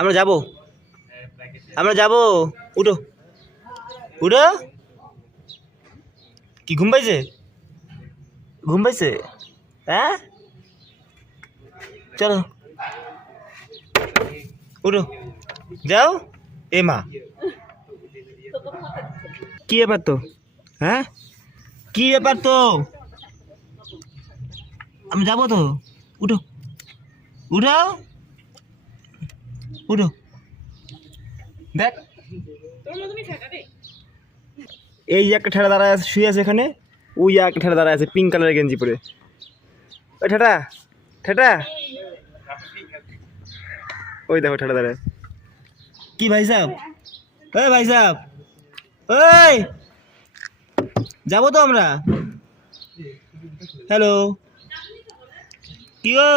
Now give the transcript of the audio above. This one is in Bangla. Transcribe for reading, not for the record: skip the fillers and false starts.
আমরা যাব, আমরা যাব। উঠো উঠো। কি ঘুম পাইছে? ঘুম পাইছে? হ্যাঁ, চলো উঠো, যাও। এ মা, কি ব্যাপার তো? হ্যাঁ, কি ব্যাপার তো? আমি যাবো তো। উঠো উঠো উঠো। দেখ, এই একটা ঠেলা দাঁড়ায় আছে, শুয়ে আছে এখানে। ওই একটা ঠেলা দাঁড়ায় আছে পিঙ্ক কালারের গেঞ্জি পরে। ওই ঠেটা, ঠেটা, ওই দেখো ঠেলা দাঁড়ায়। কি ভাই সাহেব? ওই ভাই সাহেব, ওই যাবো তো আমরা। হ্যালো, কি গো?